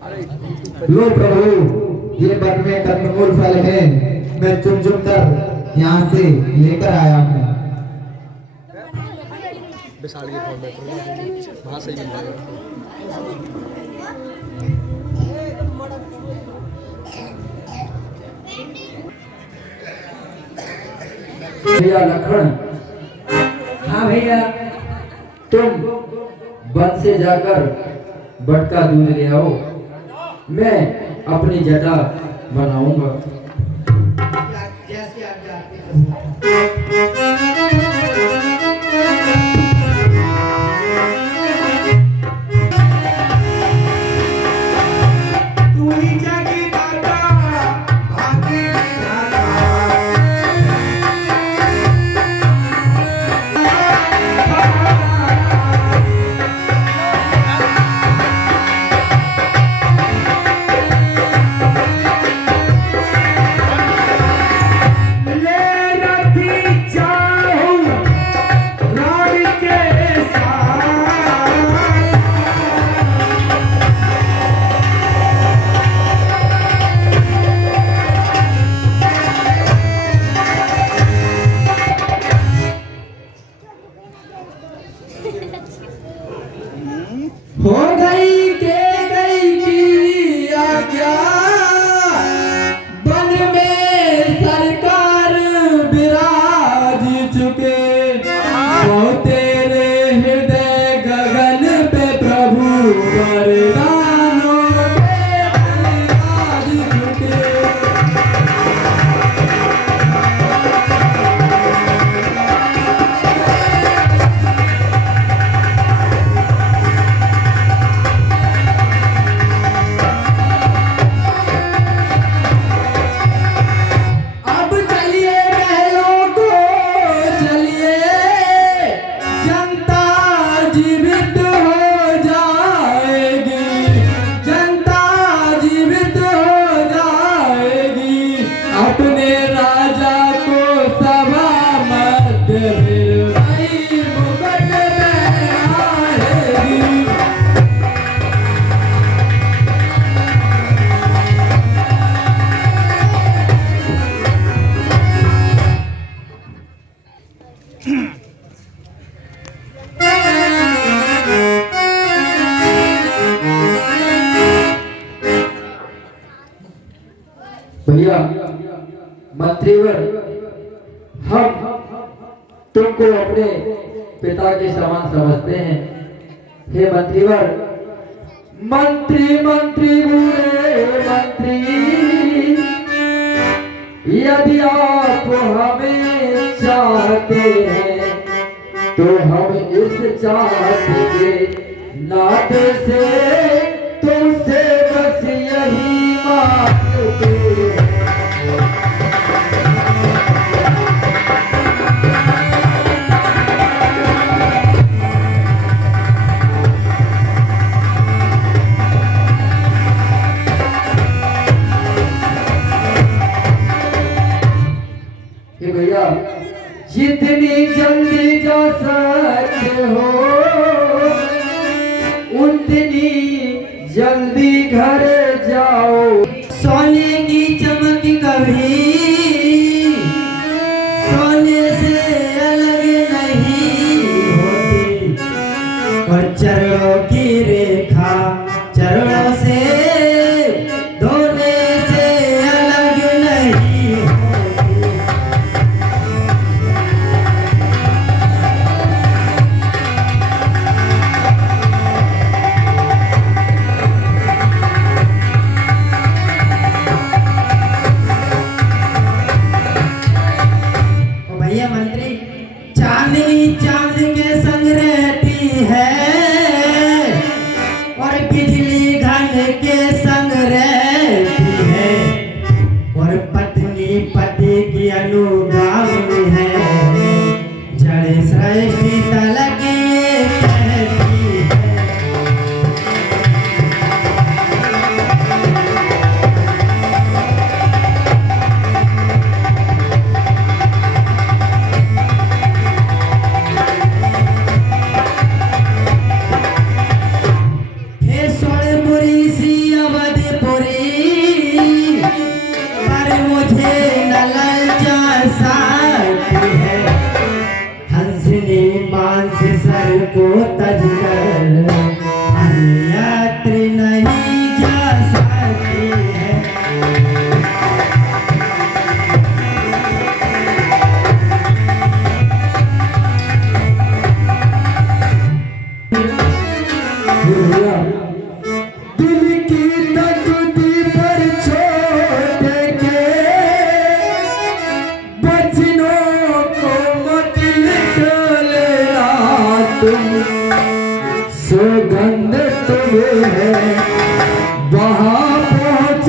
लो प्रभु, ये वन में कंदमूल फल है, मैं चुन चुन कर यहाँ से लेकर आया हूँ। बिसाड़ी के फॉर्मेट वहाँ से ही मिल जाएगा। भैया लखन, हाँ भैया, तुम वन से जाकर बटका दूध ले आओ, मैं अपनी जटा बनाऊंगा। जैसे आप जाते हो। तू ही जागी दाता, भाग्य विधाता। ले रथी जाऊं रानी के साथ। हो गई के गई की आज्ञा, वन में सरकार विराज चुके। वो तेरे हृदय गगन पे प्रभु वरदानों पे विराज चुके। अब चलिए महलों को चलिए, जनता जीवित हो जाएगी, जनता जीवित हो जाएगी। अपने राजा को सभा मध्य फिर वही मुकुट पहनाएगी। भैया मंत्रीवर, हम तुमको अपने पिता के समान समझते हैं। हे मंत्रीवर, मंत्री मंत्री बूढ़े मंत्री, यदि आप हमें चाहते हैं तो हम इस चाहते के नाते से तुमसे बस यही मांगते हैं। हे भैया, जितनी जल्दी जा सकते हो उतनी जल्दी घर जाओ। सोने की चमक कभी सोने से अलग नहीं होती, और चरणों की रेखा चरणों से धोने से अलग नहीं होती। है वहाँ पहुँच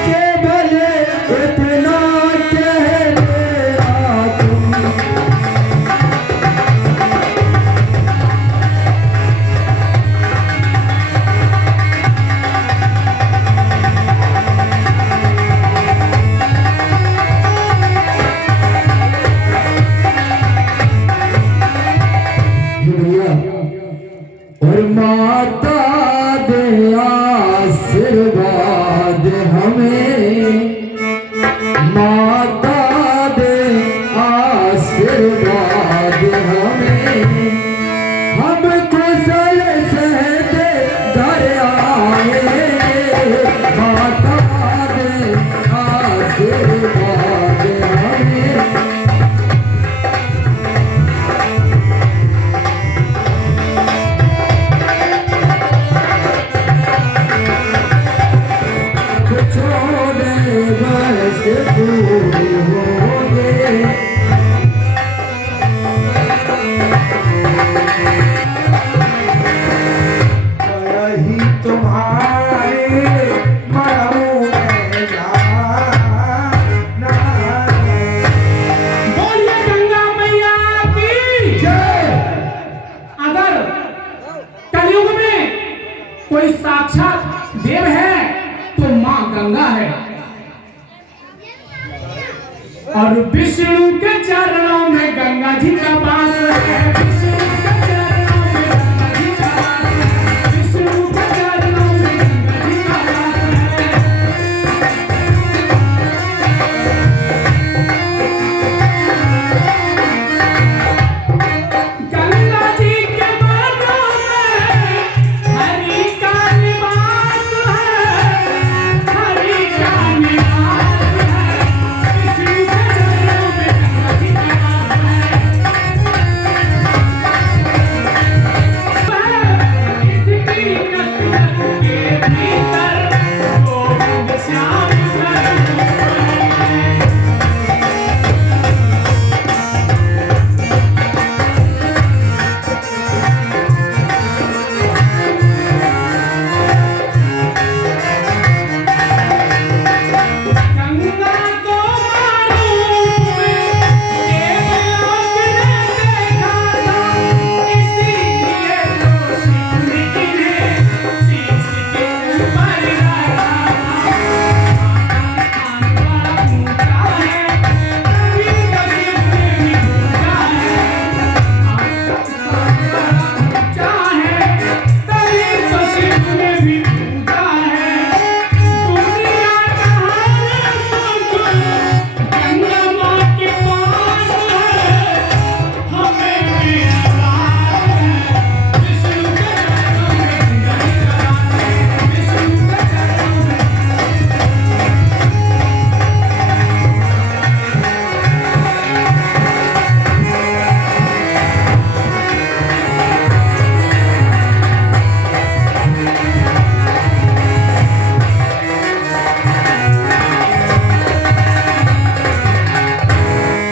के भले इतना कह देना तुम। और माता दे आशीर्वाद हमें, माता दे आशीर्वाद हमें, हम कुशल सहते घर आएंगे, माता दे आशीर्वाद हमें। बोलिए गंगा मैया की जय। अगर कलयुग में कोई साक्षात देव है तो मां गंगा है, और विष्णु के चरणों में गंगा जी का वास है। विष्णु के चरणों में गंगा जी का वास है। विष्णु के चरणों में गंगा जी का वास है। गंगा जी के बागों में हरि का निवास है, हरि का निवास है। विष्णु के चरणों में गंगा जी का वास है। इसकी नस नस के भीतर गोविंद श्याम स्वरूप है। गंगा को मालूम देवलोक ने देखा था, इसीलिए तो शिव ने इन्हें शीश के ऊपर रखा था। स्थान बड़ा ऊंचा है, तभी तो शिव ने भी पूजा है। स्थान बड़ा ऊंचा है, तभी तो शिव ने भी पूजा है। दुनिया कहाँ सुख गंगा माँ के पास है, हमें भी आभार है। विष्णु के चरणों में गंगा जी का वास है। विष्णु के चरणों में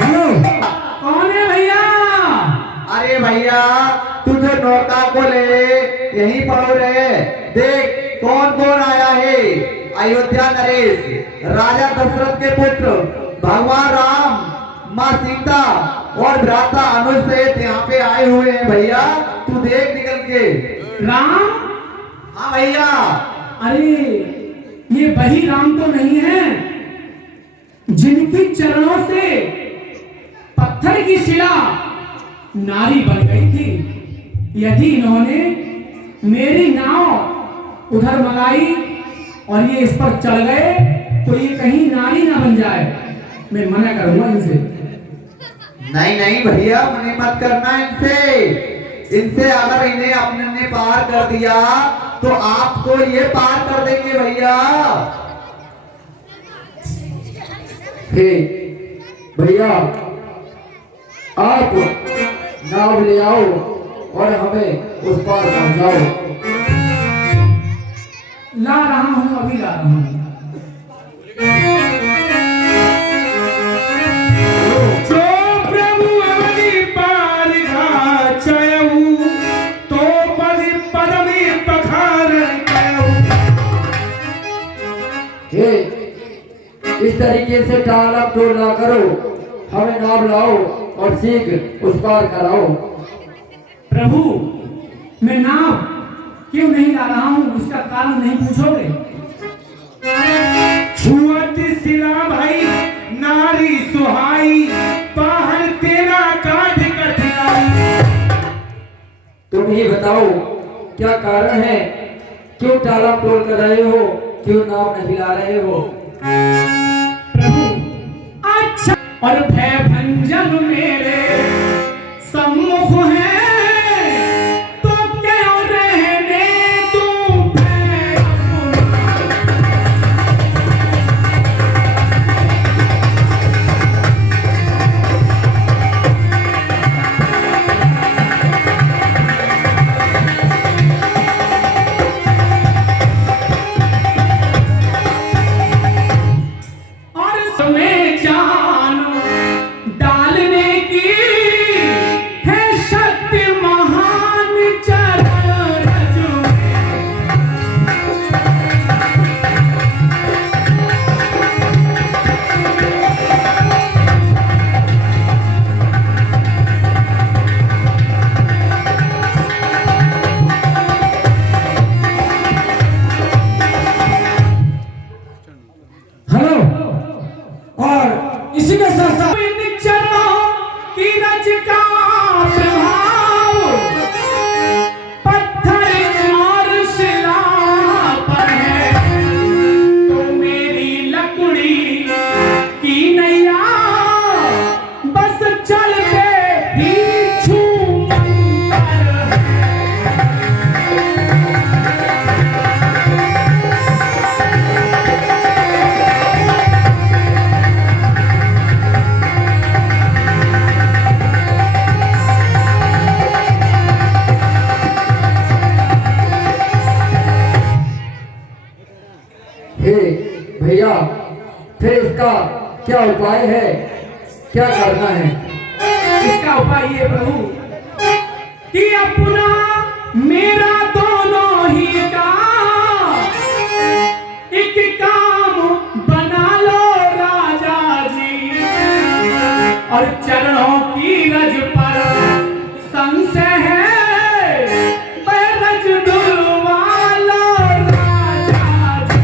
हेलो, कौन है भैया? अरे भैया तू जो नौका को ले यहीं पड़ो रहे। देख कौन कौन आया है। अयोध्या नरेश, राजा दशरथ के पुत्र भगवान राम, माँ सीता और भ्राता अनुज सहित यहाँ पे आए हुए हैं भैया। तू देख निकल के। राम? हाँ भैया। अरे ये वही राम तो नहीं है जिनकी चरणों से पत्थर की शिला नारी बन गई थी। यदि इन्होंने मेरी नाव उधर मंगाई और ये इस पर चढ़ गए तो ये कहीं नारी ना बन जाए। मैं मना करूंगा इनसे। नहीं नहीं भैया मना मत करना इनसे। इनसे अगर इन्हें अपने ने पार कर दिया तो आपको ये पार कर देंगे भैया। हे भैया, आप नाव ले आओ और हमें उस पार पहुंचाओ। ला रहा हूं, अभी ला रहा हूं। जो प्रभु अवधि पार घाचयऊ, तो पद पद में पखार हे इस तरीके से टाला टोल ना करो, हमें नाव लाओ और सीख उस पार कराओ। प्रभु, मैं नाव क्यों नहीं ला रहा हूँ, उसका कारण नहीं पूछोगे? छुअत सिला भाई नारी सुहाई, बाहर तेरा काट कठिनाई। तुम ही बताओ क्या कारण है, क्यों टाला टोल कर रहे हो, क्यों नाव नहीं ला रहे हो? प्रभु, अच्छा और भय भंजन मेरे सम्मुख है, तो क्यों रहने तू भय अपना? और समय जान डालने की है शक्ति महान चरण रज हेलो, और इसी के साथ साथ इन चरणों की रज का प्रभाव पत्थर और शिला पर है, तो मेरी लकड़ी की नैया बस चल पे ही छूमंतर हे भैया, फिर इसका क्या उपाय है, क्या करना है? इसका उपाय ये प्रभु कि अपना मेरा दोनों ही का एक काम बना लो राजा जी, और चरणों की रज पर संशय है, वह रज धुलवा लो राजा जी।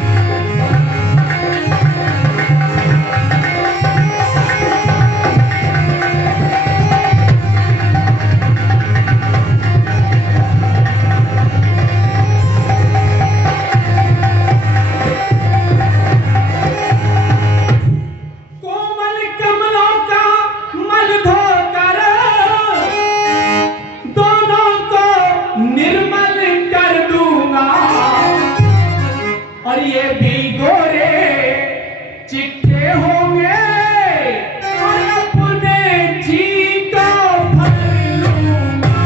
कोमल कमलों का मल धोकर दोनों को निर्मल कर दूंगा, और ये भी गोरे चिट्ठे होंगे, और अपने जी को भर लूंगा।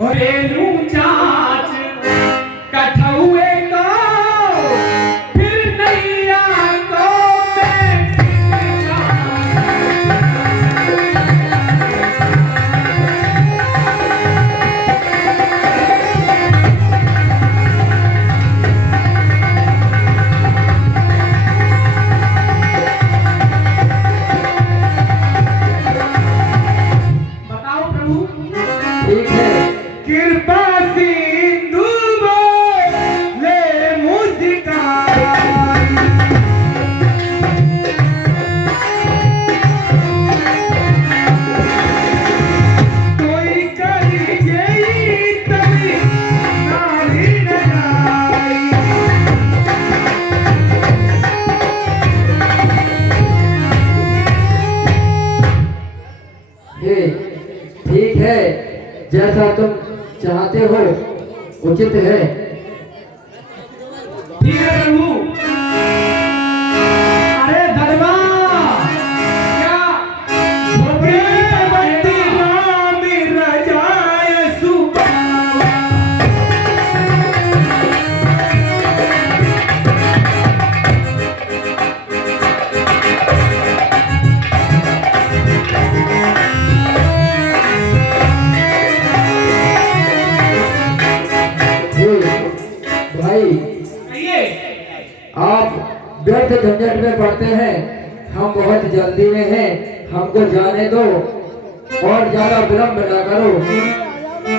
और ये लू चाच कठौए को, फिर नैया को मैं खिसका। बताओ प्रभु, ठीक है, कृपा सिंधु ले मुस्कान। कोई करी गई तभी नारी न आई। हे ठीक है, जैसा तुम चाहते हो उचित है। ठीक है प्रभु। अरे धर्मा क्या भोपे बत्ती राम रजाय सुपावा। भाई कहिए। आप व्यर्थ झंझट में पड़ते हैं, हम बहुत जल्दी में हैं, हमको जाने दो और ज्यादा विलम्ब न करो।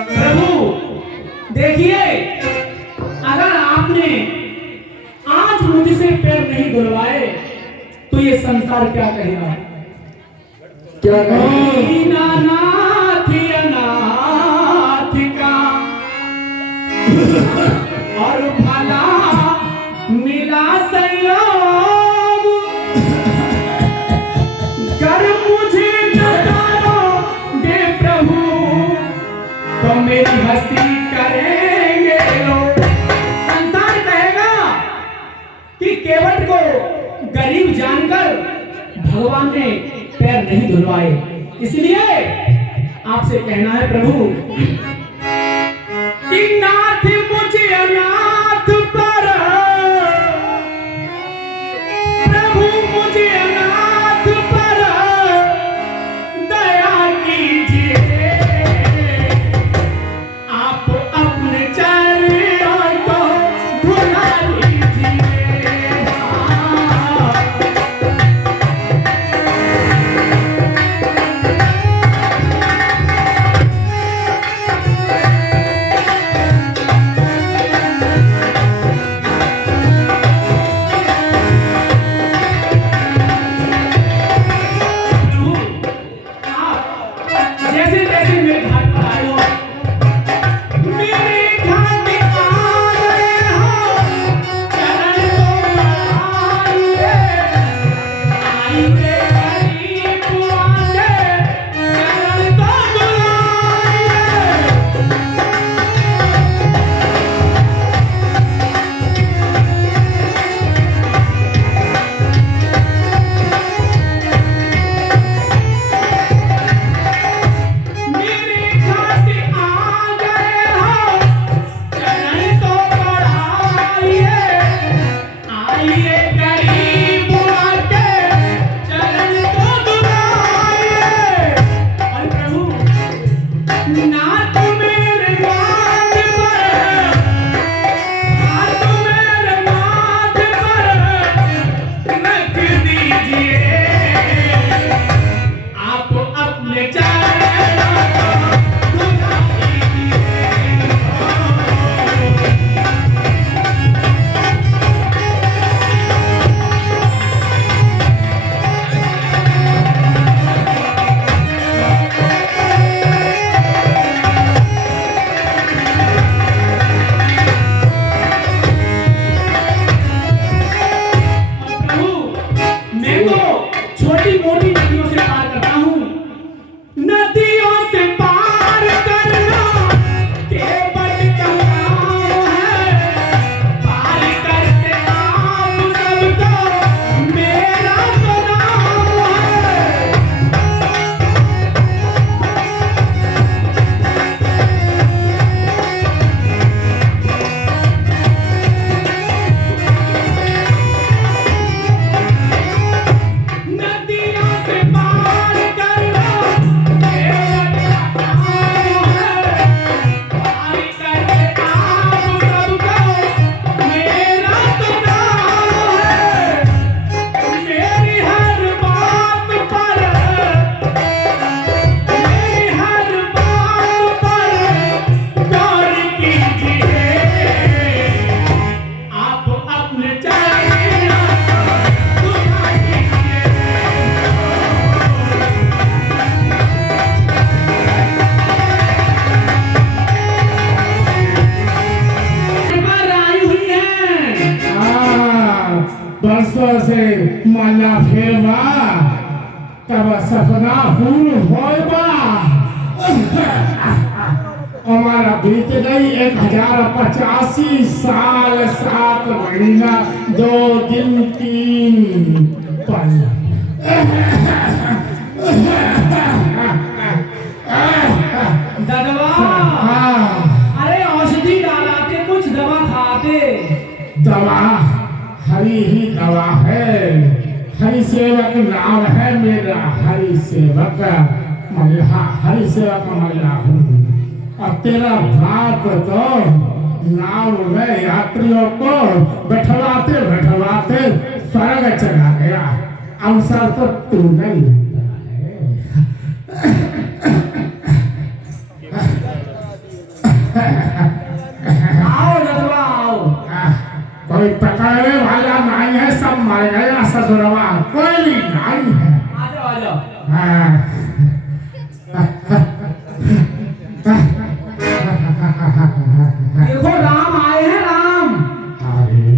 प्रभु देखिए, अगर आपने आज मुझसे पैर नहीं धुलवाए तो ये संसार क्या कहेगा? क्या कहें? दीनानाथ अनाथ का और भला मिला संयोग, कर मुझे नकारोगे प्रभु तो मेरी हंसी करेंगे लोग। संसार कहेगा कि केवट को गरीब जानकर भगवान ने पैर नहीं धुलवाए, इसलिए आपसे कहना है प्रभु कि नाथ मुझे अनाथ पर, प्रभु मुझे अनाथ पर दया कीजिए। आप अपने चरणों को धुला लीजिए। जैसे जैसे मेरे घर पर आए हो, मेरे घर आ गए हो, चरण तो आइए, आइए गरीब आइए, चरण तो बुलाइए। मेरे घाट आ गए हो, चरण तो बढ़ाइए, आइए गरीब आके, चरण तो दुलाइए। और प्रभु नाथ मेरे माथ पर, नाथ मेरे माथ पर रख दीजिए। आप अपने चरणों को धुला लीजिए। प्रभु मैं तो छोटी मोटी नदियों से पार करता हूँ, नदियों से पार करना केवट का काम है। पार करके आप सबको मेरा तो नाम है। नदियों से पार करना केवट का काम है। पार करके आप सबको मेरा तो नाम है। मेरी हर बात पर, मेरी हर बात पर गौर कीजिए। आप अपने चरणों को धुला लीजिए। पर आई हुई है। बरसों से माला फेरवा तब सपना पूर्ण होगा। हमारा बीत गई 1085 साल 7 महीना 2 दिन 3 पल। ददवा, अरे औषधि डालाते, कुछ दवा खाते। दवा हरी ही दवा है। हरि सेवक नाम है मेरा, हरि सेवक मल्लाह, हरि सेवक मल्लाह हूँ। अब तेरा बाप तो नाव में यात्रियों को बैठवाते बैठवाते स्वर्ग चला गया। अवसर तो तू नहीं लेता है। आओ नदवा आओ। कोई पकड़ने वाला नहीं है, सब मर गया ससुरवा, कोई भी नहीं है। आ जाओ आ जाओ। देखो राम आए हैं राम। अरे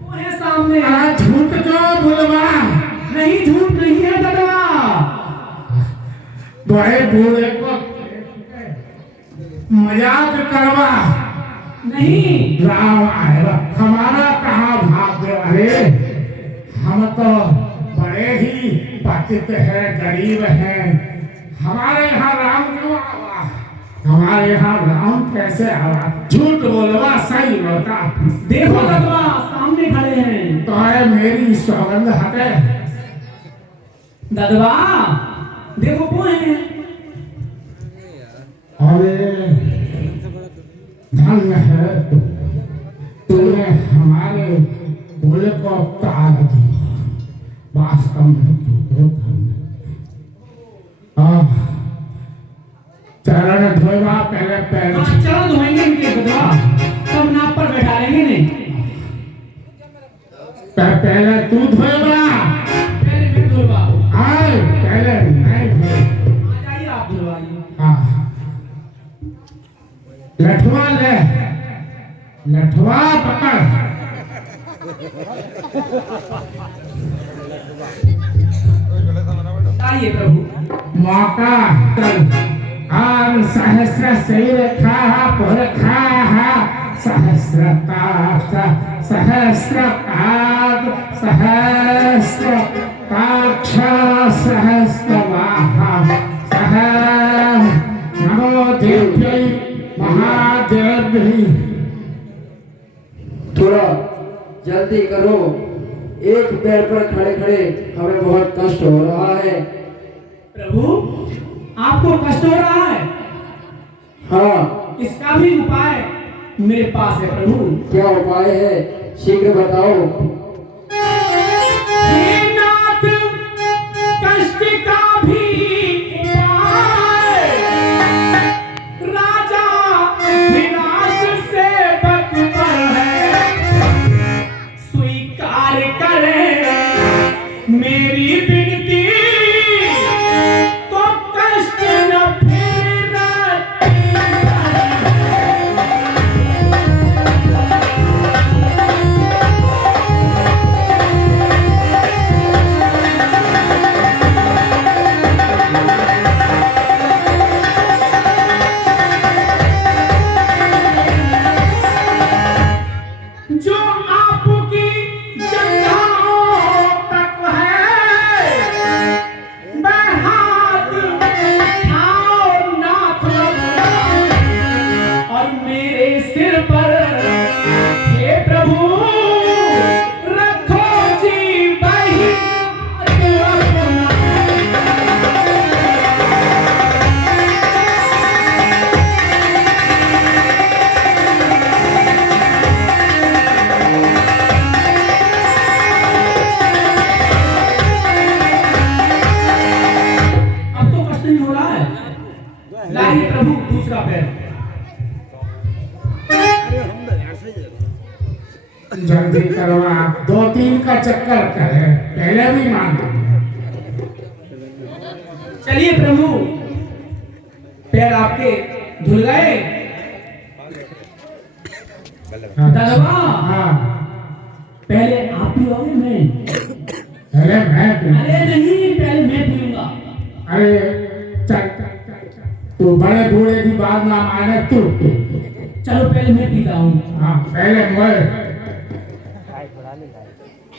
वो है सामने। झूठ क्यों बोलवा? नहीं झूठ नहीं है ददवा। बड़े बूढ़े को मजाक करवा नहीं। राम आएगा, हमारा कहाँ भाग्य। अरे हम तो बड़े ही पतित है, गरीब हैं, हमारे यहाँ राम क्यों आवा? हमारे यहाँ राम कैसे आवा? झूठ बोलवा सही होता। देखो ददवा सामने खड़े हैं। तो है मेरी सौगंध हटे। ददवा देखो वो हैं। अरे धन्य है तूने हमारे कुल को तार दिया, वास्तव में तू तो धन्य। चरण धोएगा पहले पैर। हाँ चरण धोएंगे इनके ददवा, तब नाव पर बैठा लेंगे। नहीं पहले तू धोएगा। पहले मैं धोएगा। आए पहले मैं धोए। आ जाइए आप धुलवाइए। हाँ लठवा ले, लठवा पकड़। आइए प्रभु। मौका आर सहस्र शरीर खा पर खा सहस्र सहस्र काग सहस्र काक्ष सहस्र वाहा सह नमो देव्यै महादेवी। थोड़ा जल्दी करो, एक पैर पर खड़े खड़े हमें बहुत कष्ट हो रहा है। प्रभु आपको कष्ट हो रहा है? हाँ, इसका भी उपाय मेरे पास है प्रभु। क्या उपाय है, शीघ्र बताओ। हे नाथ कष्ट का भी उपाय, राजा विनाश से बदतर है, स्वीकार करे मेरी विनती, तो कष्ट न फिर जो आपकी जंघाओं तक है, मैं हाथ उठाओ नाथ और मेरे सिर पर हे प्रभु रखो जी वही अपना। अब तो कष्ट नहीं हो रहा है। लाइए प्रभु दूसरा पैर। जल्दी करवा, 2-3 का चक्कर करे, पहले भी मान। चलिए प्रभु पैर आपके धुल गए। दलवा हाँ पहले आप पियोगे मैं? पहले मैं पीऊं। अरे नहीं पहले मैं पीऊंगा। अरे चल, तू बड़े बूढ़े की बात ना माने तू। चलो पहले मैं पीता हूँ। हाँ पहले मैं।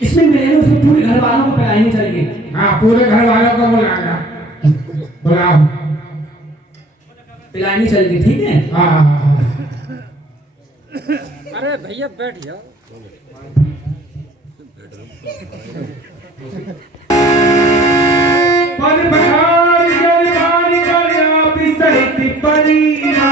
इसमें मेरे उसको पूरे घर वालों को पिलाएंगे। चलिए हाँ पूरे घर वालों को बुलाना, बुलाओ। पिलाएंगे चलेंगे, ठीक है? हाँ अरे भैया बैठ जाओ। पन बखार जलवानी गया बिसरती परिया,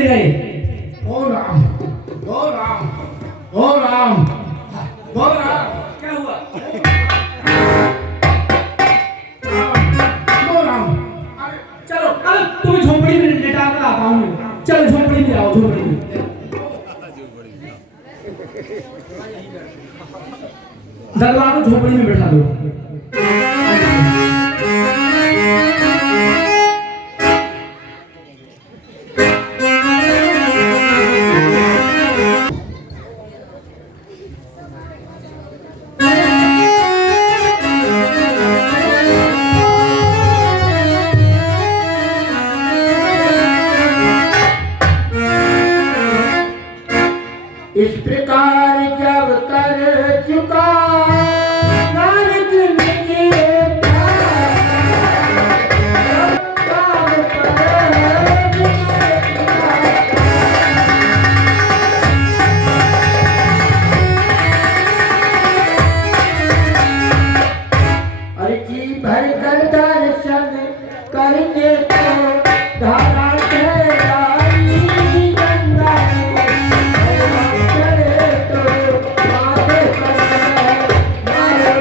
गिर गए। ओ राम, ओ राम, ओ राम, ओ राम, क्या हुआ? ओ राम। चलो अरे तुम्हें झोपड़ी में लेटा कर आता हूँ मैं। चलो झोपड़ी में आओ, झोपड़ी में। दरबार को झोपड़ी में बैठा दो। इस प्रकार जब कर चुका नानक निज प्यार, काम पर अर्जी भर कर दर्शन करने को धारा ठहराई गंगा करे तो माथे पर मारो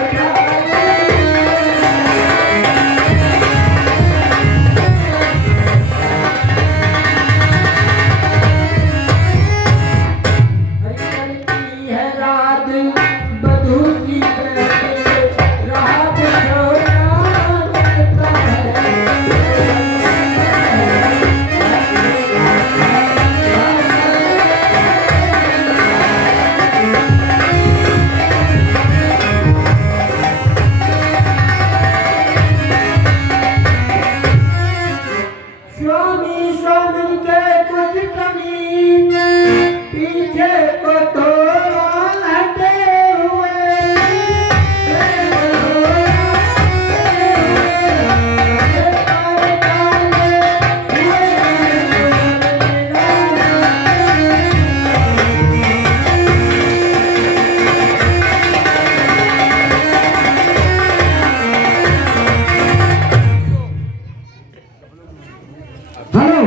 करती है रात बधू की रात छोड़ा करता स्वामी स्वामी के कुछ कमी पीछे को तो हटे हुए हेलो,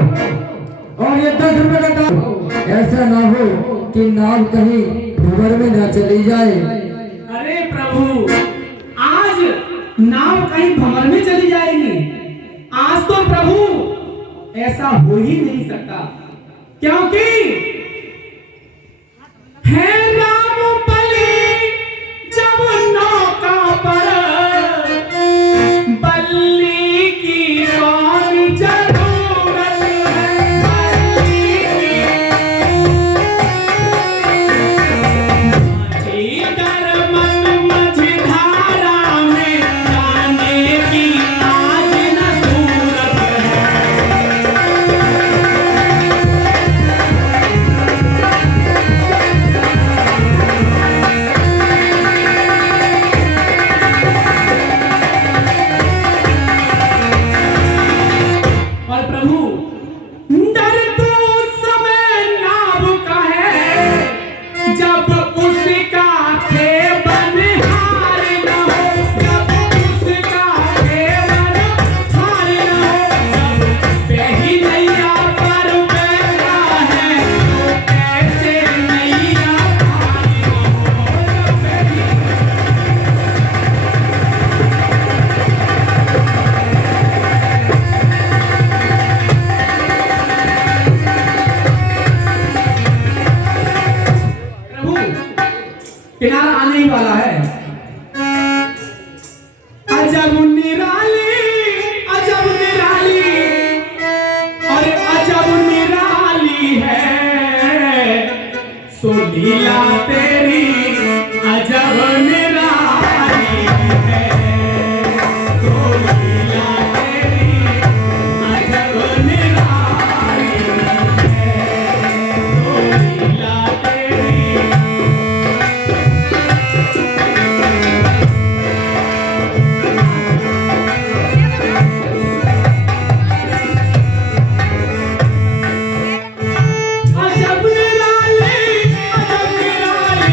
और ये 10 रुपए का दाम। ऐसा ना हो कि नाव कहीं भंवर में ना चली जाए। अरे प्रभु, आज नाव कहीं भंवर में चली जाएगी। आज तो प्रभु ऐसा हो ही नहीं सकता, क्योंकि है राम बलि जब नौका पर बल्ली की कौन जरूरत है। बल्ली की डर मन मझधारा में जाने की आज न सूरत है। और प्रभु, डर तो उस समय नाव का है जब उसका खेबन हार न हो। जब उसका खेबन हार न हो। जब बेही नैया पर बैठा है तो कैसे नैया पार न हो। जब बेही प्रभु, किनारा आने ही वाला है। अजब निराली, अजब निराली, और अजब निराली है सो लीला तेरी। अजब निराली है सो लीला तेरी। अजब निराली है सो लीला तेरी। अजब निराली, अजब निराली,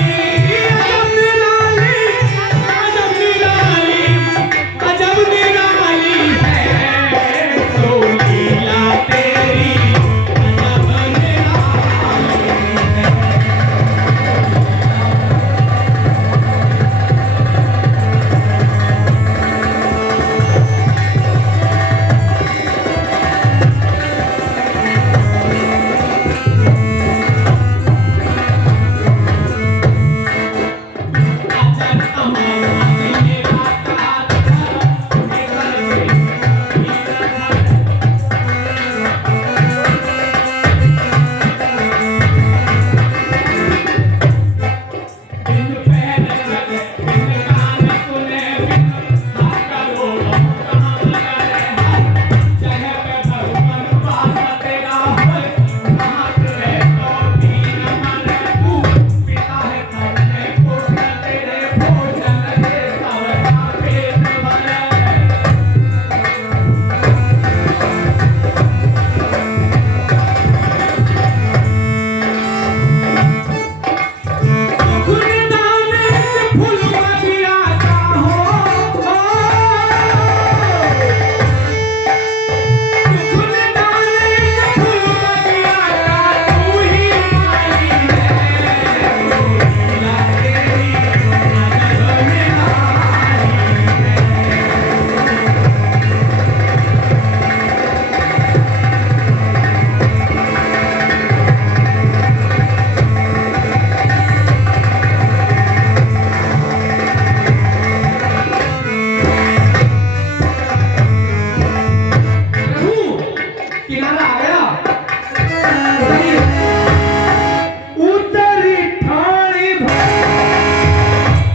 उतरी ठाणी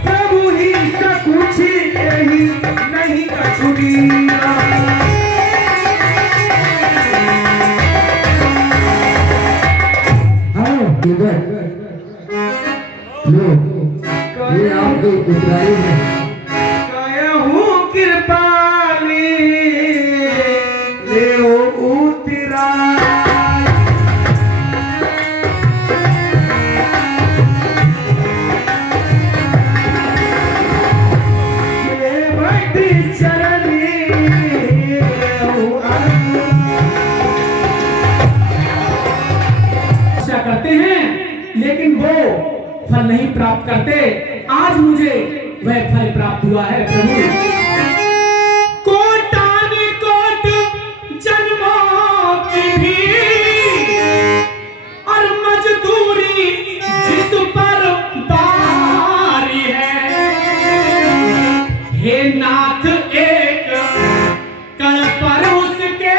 प्रभु ही सकुछ यही नहीं कछुगिया। केवट लो ये आपके इजराइल है। कहूँ कृपाली ले उतरा केवट चरनी आशा करते हैं लेकिन वो फल नहीं प्राप्त करते। आज मुझे वह फल प्राप्त हुआ है प्रभु। कोटान कोट जन्मों की भी और मजदूरी जिस पर बारी है, हे नाथ एक कण पर उसके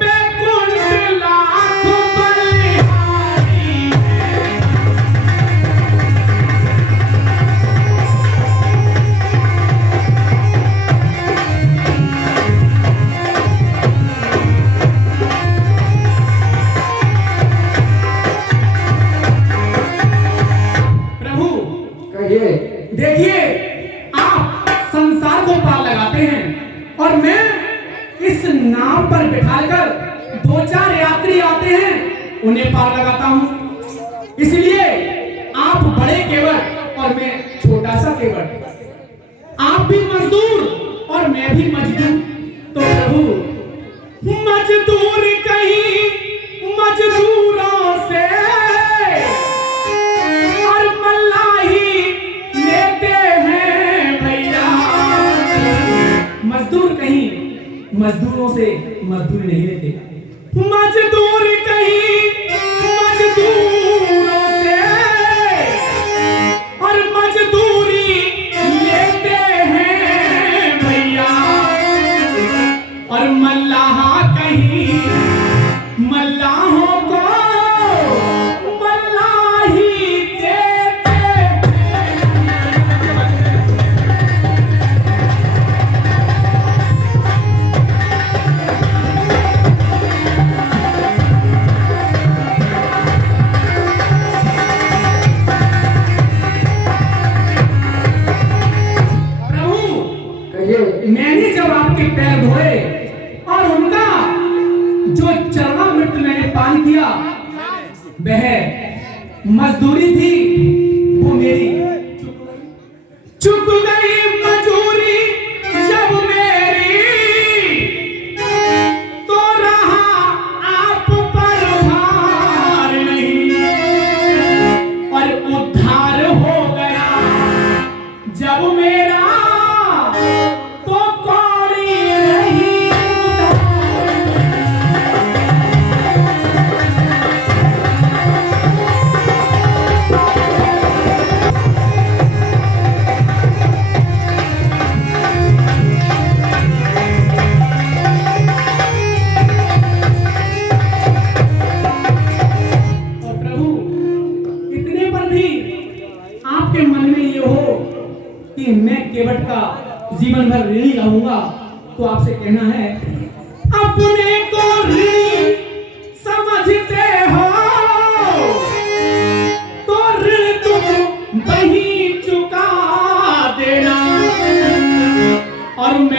बैकुंठ लाख बलिहारी है। प्रभु कहिए देखिए, आप संसार को पार लगाते हैं और मैं इस नाव पर बिठाकर 2-4 यात्री आते हैं उन्हें पार लगाता हूं। इसलिए आप बड़े केवट और मैं छोटा सा केवट। आप भी मजदूर और मैं भी मजदूर। तो प्रभु मजदूर कहीं मजदूरों से और मल्लाही लेते हैं भैया। मजदूर कहीं मजदूरों से मजदूरी नहीं लेते। मजदूर कहीं मजदूरों से और मजदूरी लेते हैं भैया। और मल्लाह कहीं मल्लाहों को मल्लाही देते प्रभु। कहिए मैंने जब आपके पैर धोए और उनका जो चरणामृत मैंने पान किया, वह मजदूरी थी, वो मेरी चुक गई मजूरी जब मेरी, तो रहा आप पर भार नहीं और उद्धार हो गया जब मेरा, तो कौड़ी नहीं उधार। और प्रभु इतने पर भी आपके मन में ये हो कि मैं केवट का जीवन भर ऋणी रहूंगा, तो आपसे कहना है अपने को ऋणी समझते हो तो ऋण तुम वही चुका देना। और मैं